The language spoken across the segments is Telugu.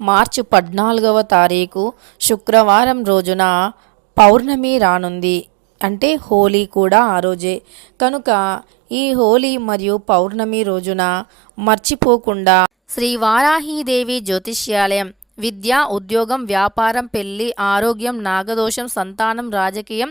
మార్చి పద్నాలుగవ తారీఖు శుక్రవారం రోజున పౌర్ణమి రానుంది. అంటే హోలీ కూడా ఆ రోజే. కనుక ఈ హోలీ మరియు పౌర్ణమి రోజున మర్చిపోకుండా శ్రీ వారాహీదేవి జ్యోతిష్యాలయం విద్య ఉద్యోగం వ్యాపారం పెళ్ళి ఆరోగ్యం నాగదోషం సంతానం రాజకీయం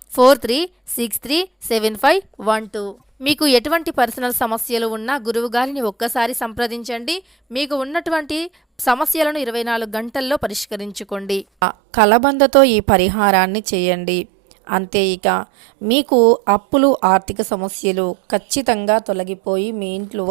four three six three seven five one two. మీకు ఎటువంటి పర్సనల్ సమస్యలు ఉన్నా గురువు గారిని ఒక్కసారి సంప్రదించండి. మీకు ఉన్నటువంటి సమస్యలను ఇరవై నాలుగు గంటల్లో పరిష్కరించుకోండి. కలబందతో ఈ పరిహారాన్ని చేయండి. అంతే ఇక. మీకు అప్పులు ఆర్థిక సమస్యలు ఖచ్చితంగా తొలగిపోయి మీ ఇంట్లో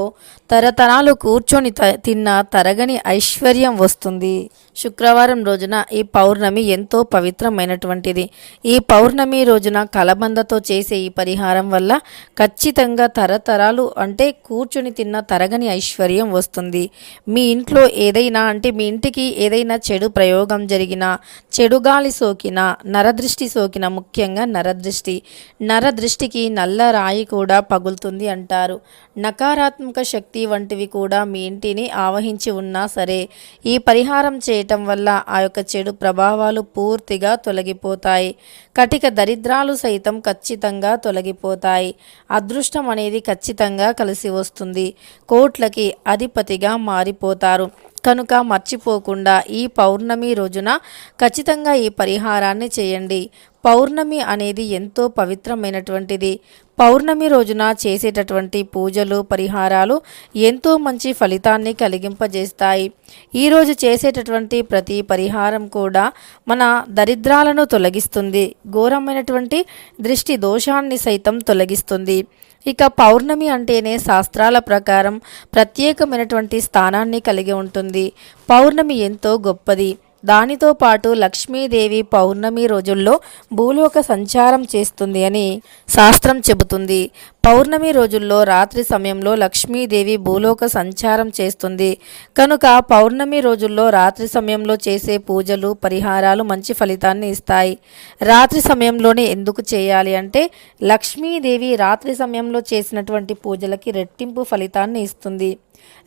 తరతరాలు కూర్చొని త తిన్న తరగని ఐశ్వర్యం వస్తుంది. శుక్రవారం రోజున ఈ పౌర్ణమి ఎంతో పవిత్రమైనటువంటిది. ఈ పౌర్ణమి రోజున కలబందతో చేసే ఈ పరిహారం వల్ల ఖచ్చితంగా తరతరాలు అంటే కూర్చొని తిన్న తరగని ఐశ్వర్యం వస్తుంది. మీ ఇంట్లో ఏదైనా అంటే మీ ఇంటికి ఏదైనా చెడు ప్రయోగం జరిగినా చెడు గాలి సోకిన నరదృష్టి సోకిన ముఖ్యంగా నరదృష్టి నరదృష్టికి నల్ల రాయి కూడా పగులుతుంది అంటారు. నకారాత్మక శక్తి వంటివి కూడా మీ ఇంటిని ఆవహించి ఉన్నా సరే ఈ పరిహారం చేయటం వల్ల ఆ యొక్క చెడు ప్రభావాలు పూర్తిగా తొలగిపోతాయి. కటిక దరిద్రాలు సైతం ఖచ్చితంగా తొలగిపోతాయి. అదృష్టం అనేది ఖచ్చితంగా కలిసి వస్తుంది. కోట్లకి అధిపతిగా మారిపోతారు. కనుక మర్చిపోకుండా ఈ పౌర్ణమి రోజున ఖచ్చితంగా ఈ పరిహారాన్ని చేయండి. పౌర్ణమి అనేది ఎంతో పవిత్రమైనటువంటిది. పౌర్ణమి రోజున చేసేటటువంటి పూజలు పరిహారాలు ఎంతో మంచి ఫలితాన్ని కలిగింపజేస్తాయి. ఈరోజు చేసేటటువంటి ప్రతి పరిహారం కూడా మన దరిద్రాలను తొలగిస్తుంది. ఘోరమైనటువంటి దృష్టి దోషాన్ని సైతం తొలగిస్తుంది. ఇక పౌర్ణమి అంటేనే శాస్త్రాల ప్రకారం ప్రత్యేకమైనటువంటి స్థానాన్ని కలిగి ఉంటుంది. పౌర్ణమి ఎంతో గొప్పది. దానితో పాటు లక్ష్మీదేవి పౌర్ణమి రోజుల్లో భూలోక సంచారం చేస్తుంది అని శాస్త్రం చెబుతుంది. పౌర్ణమి రోజుల్లో రాత్రి సమయంలో లక్ష్మీదేవి భూలోక సంచారం చేస్తుంది. కనుక పౌర్ణమి రోజుల్లో రాత్రి సమయంలో చేసే పూజలు పరిహారాలు మంచి ఫలితాన్ని ఇస్తాయి. రాత్రి సమయంలోనే ఎందుకు చేయాలి అంటే లక్ష్మీదేవి రాత్రి సమయంలో చేసినటువంటి పూజలకి రెట్టింపు ఫలితాన్ని ఇస్తుంది.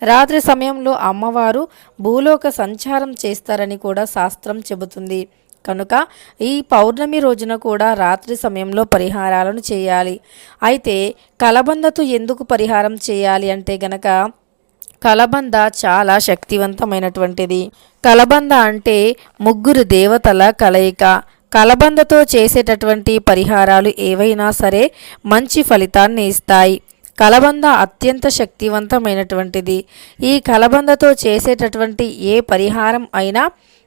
రాత్రి సమయంలో అమ్మవారు భూలోక సంచారం చేస్తారని కూడా శాస్త్రం చెబుతుంది. కనుక ఈ పౌర్ణమి రోజున కూడా రాత్రి సమయంలో పరిహారాలను చేయాలి. అయితే కలబందతో ఎందుకు పరిహారం చేయాలి అంటే గనక కలబంద చాలా శక్తివంతమైనటువంటిది. కలబంద అంటే ముగ్గురు దేవతల కలయిక. కలబందతో చేసేటటువంటి పరిహారాలు ఏవైనా సరే మంచి ఫలితాన్ని ఇస్తాయి. కలబంద అత్యంత శక్తివంతమైనటువంటిది. ఈ కలబందతో చేసేటటువంటి ఏ పరిహారం అయినా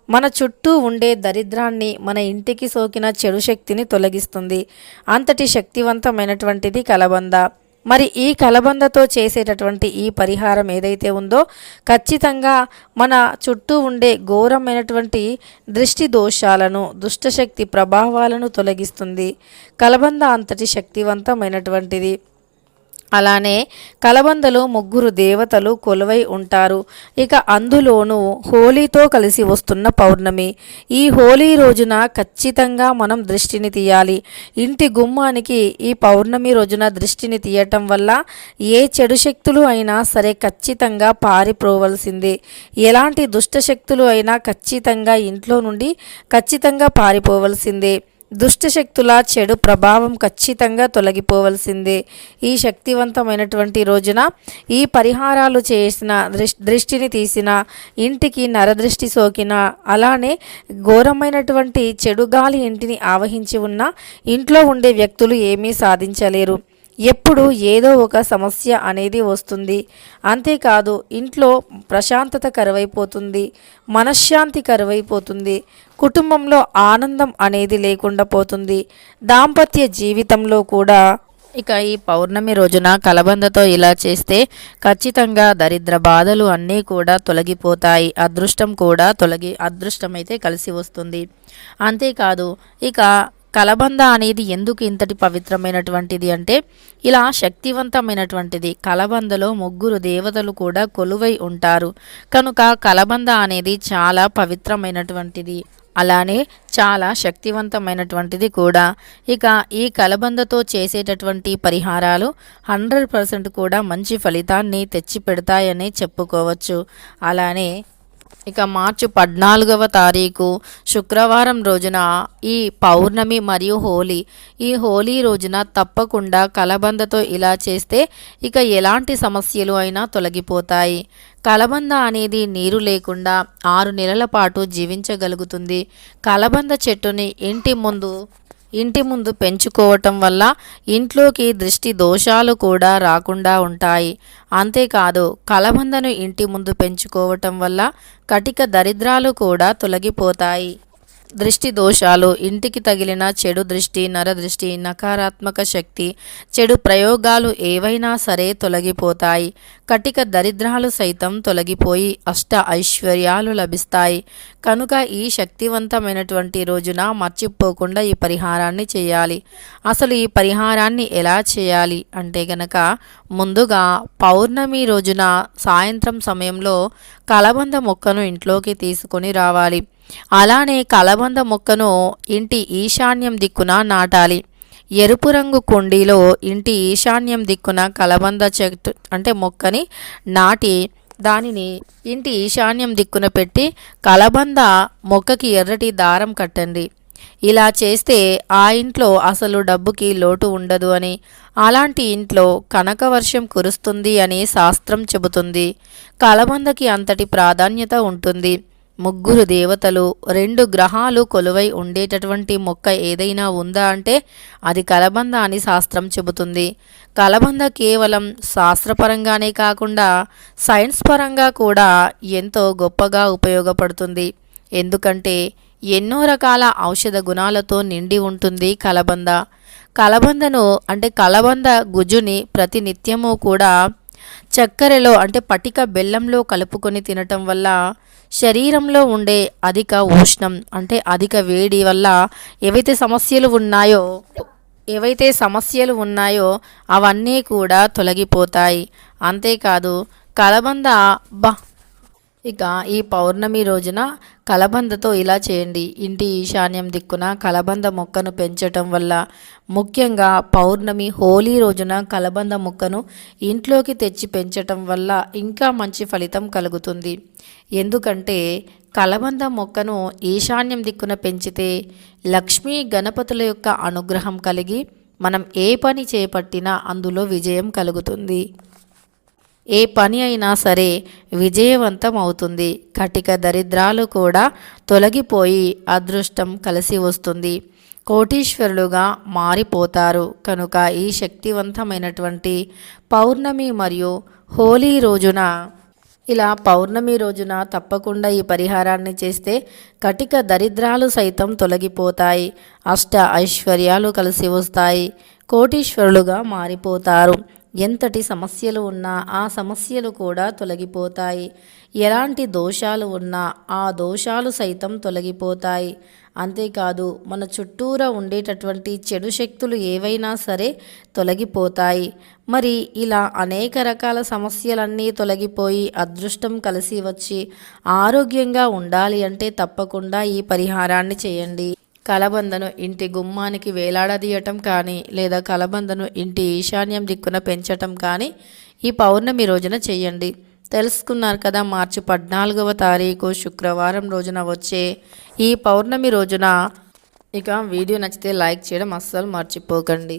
మన చుట్టూ ఉండే దరిద్రాన్ని మన ఇంటికి సోకిన చెడు శక్తిని తొలగిస్తుంది. అంతటి శక్తివంతమైనటువంటిది కలబంద. మరి ఈ కలబందతో చేసేటటువంటి ఈ పరిహారం ఏదైతే ఉందో ఖచ్చితంగా మన చుట్టూ ఉండే ఘోరమైనటువంటి దృష్టి దోషాలను దుష్టశక్తి ప్రభావాలను తొలగిస్తుంది. కలబంద అంతటి శక్తివంతమైనటువంటిది. అలానే కలబందలో ముగ్గురు దేవతలు కొలువై ఉంటారు. ఇక అందులోనూ హోలీతో కలిసి వస్తున్న పౌర్ణమి. ఈ హోలీ రోజున ఖచ్చితంగా మనం దృష్టిని తీయాలి. ఇంటి గుమ్మానికి ఈ పౌర్ణమి రోజున దృష్టిని తీయటం వల్ల ఏ చెడు శక్తులు అయినా సరే ఖచ్చితంగా పారిపోవలసిందే. ఎలాంటి దుష్ట శక్తులు అయినా ఖచ్చితంగా ఇంట్లో నుండి ఖచ్చితంగా పారిపోవలసిందే. దుష్టశక్తుల చెడు ప్రభావం ఖచ్చితంగా తొలగిపోవలసిందే. ఈ శక్తివంతమైనటువంటి రోజున ఈ పరిహారాలు చేసిన దృష్టిని తీసిన ఇంటికి నరదృష్టి సోకిన అలానే ఘోరమైనటువంటి చెడు గాలి ఇంటిని ఆవహించి ఉన్న ఇంట్లో ఉండే వ్యక్తులు ఏమీ సాధించలేరు. ఎప్పుడు ఏదో ఒక సమస్య అనేది వస్తుంది. అంతేకాదు ఇంట్లో ప్రశాంతత కరువైపోతుంది మనశ్శాంతి కరువైపోతుంది కుటుంబంలో ఆనందం అనేది లేకుండా పోతుంది దాంపత్య జీవితంలో కూడా. ఇక ఈ పౌర్ణమి రోజున కలబందతో ఇలా చేస్తే ఖచ్చితంగా దరిద్ర బాధలు అన్నీ కూడా తొలగిపోతాయి అదృష్టం కూడా తొలగి అదృష్టం అయితే కలిసి వస్తుంది. అంతేకాదు ఇక కలబంద అనేది ఎందుకు ఇంతటి పవిత్రమైనటువంటిది అంటే ఇలా శక్తివంతమైనటువంటిది. కలబందలో ముగ్గురు దేవతలు కూడా కొలువై ఉంటారు. కనుక కలబంద అనేది చాలా పవిత్రమైనటువంటిది. అలానే చాలా శక్తివంతమైనటువంటిది కూడా. ఇక ఈ కలబందతో చేసేటటువంటి పరిహారాలు హండ్రెడ్ పర్సెంట్ కూడా మంచి ఫలితాన్ని తెచ్చి పెడతాయని చెప్పుకోవచ్చు. అలానే ఇక మార్చి పద్నాలుగవ తారీఖు శుక్రవారం రోజున ఈ పౌర్ణమి మరియు హోలీ. ఈ హోలీ రోజున తప్పకుండా కలబందతో ఇలా చేస్తే ఇక ఎలాంటి సమస్యలు అయినా తొలగిపోతాయి. కలబంద అనేది నీరు లేకుండా ఆరు నెలల పాటు జీవించగలుగుతుంది. కలబంద చెట్టుని ఇంటి ముందు ఇంటి ముందు పెంచుకోవటం వల్ల ఇంట్లోకి దృష్టి దోషాలు కూడా రాకుండా ఉంటాయి. అంతేకాదు కలబందను ఇంటి ముందు పెంచుకోవటం వల్ల కటిక దరిద్రాలు కూడా తొలగిపోతాయి. దృష్టి దోషాలు ఇంటికి తగిలిన చెడు దృష్టి నరదృష్టి నకారాత్మక శక్తి చెడు ప్రయోగాలు ఏవైనా సరే తొలగిపోతాయి. కటిక దరిద్రాలు సైతం తొలగిపోయి అష్ట ఐశ్వర్యాలు లభిస్తాయి. కనుక ఈ శక్తివంతమైనటువంటి రోజున మర్చిపోకుండా ఈ పరిహారాన్ని చేయాలి. అసలు ఈ పరిహారాన్ని ఎలా చేయాలి? అంటే గనక ముందుగా పౌర్ణమి రోజున సాయంత్రం సమయంలో కలబంద మొక్కను ఇంట్లోకి తీసుకొని రావాలి. అలానే కలబంద మొక్కను ఇంటి ఈశాన్యం దిక్కున నాటాలి. ఎరుపు రంగు కుండీలో ఇంటి ఈశాన్యం దిక్కున కలబంద చెట్టు అంటే మొక్కని నాటి దానిని ఇంటి ఈశాన్యం దిక్కున పెట్టి కలబంద మొక్కకి ఎర్రటి దారం కట్టండి. ఇలా చేస్తే ఆ ఇంట్లో అసలు డబ్బుకి లోటు ఉండదు అని అలాంటి ఇంట్లో కనక వర్షం కురుస్తుంది అని శాస్త్రం చెబుతుంది. కలబందకి అంతటి ప్రాధాన్యత ఉంటుంది. ముగ్గురు దేవతలు రెండు గ్రహాలు కొలువై ఉండేటటువంటి మొక్క ఏదైనా ఉందా అంటే అది కలబంద అని శాస్త్రం చెబుతుంది. కలబంద కేవలం శాస్త్రపరంగానే కాకుండా సైన్స్ పరంగా కూడా ఎంతో గొప్పగా ఉపయోగపడుతుంది. ఎందుకంటే ఎన్నో రకాల ఔషధ గుణాలతో నిండి ఉంటుంది కలబంద. కలబందను అంటే కలబంద గుజుని ప్రతినిత్యము కూడా చక్కెరలో అంటే పటిక బెల్లంలో కలుపుకొని తినటం వల్ల శరీరంలో ఉండే అధిక ఉష్ణం అంటే అధిక వేడి వల్ల ఏవైతే సమస్యలు ఉన్నాయో ఏవైతే సమస్యలు ఉన్నాయో అవన్నీ కూడా తొలగిపోతాయి. అంతేకాదు కలబంద బా ఇక ఈ పౌర్ణమి రోజున కలబందతో ఇలా చేయండి. ఇంటి ఈశాన్యం దిక్కున కలబంద మొక్కను పెంచటం వల్ల ముఖ్యంగా పౌర్ణమి హోలీ రోజున కలబంద మొక్కను ఇంట్లోకి తెచ్చి పెంచటం వల్ల ఇంకా మంచి ఫలితం కలుగుతుంది. ఎందుకంటే కలబంద మొక్కను ఈశాన్యం దిక్కున పెంచితే లక్ష్మీ గణపతుల యొక్క అనుగ్రహం కలిగి మనం ఏ పని చేపట్టినా అందులో విజయం కలుగుతుంది. ఏ పని అయినా సరే విజయవంతం అవుతుంది కటిక దరిద్రాలు కూడా తొలగిపోయి అదృష్టం కలిసి వస్తుంది. కోటీశ్వరులుగా మారిపోతారు. కనుక ఈ శక్తివంతమైనటువంటి పౌర్ణమి మరియు హోలీ రోజున ఇలా పౌర్ణమి రోజున తప్పకుండా ఈ పరిహారాన్ని చేస్తే కటిక దరిద్రాలు సైతం తొలగిపోతాయి. అష్ట ఐశ్వర్యాలు కలిసి వస్తాయి. కోటీశ్వరులుగా మారిపోతారు. ఎంతటి సమస్యలు ఉన్నా ఆ సమస్యలు కూడా తొలగిపోతాయి. ఎలాంటి దోషాలు ఉన్నా ఆ దోషాలు సైతం తొలగిపోతాయి. అంతేకాదు మన చుట్టూరా ఉండేటటువంటి చెడు శక్తులు ఏవైనా సరే తొలగిపోతాయి. మరి ఇలా అనేక రకాల సమస్యలన్నీ తొలగిపోయి అదృష్టం కలిసి వచ్చి ఆరోగ్యంగా ఉండాలి అంటే తప్పకుండా ఈ పరిహారాన్ని చేయండి. కలబందను ఇంటి గుమ్మానికి వేలాడదీయటం కానీ లేదా కలబందను ఇంటి ఈశాన్యం దిక్కున పెంచటం కానీ ఈ పౌర్ణమి రోజున చేయండి. తెలుసుకున్నారు కదా మార్చి పద్నాలుగవ తారీఖు శుక్రవారం రోజున వచ్చే ఈ పౌర్ణమి రోజున. ఇక వీడియో నచ్చితే లైక్ చేయడం అస్సలు మర్చిపోకండి.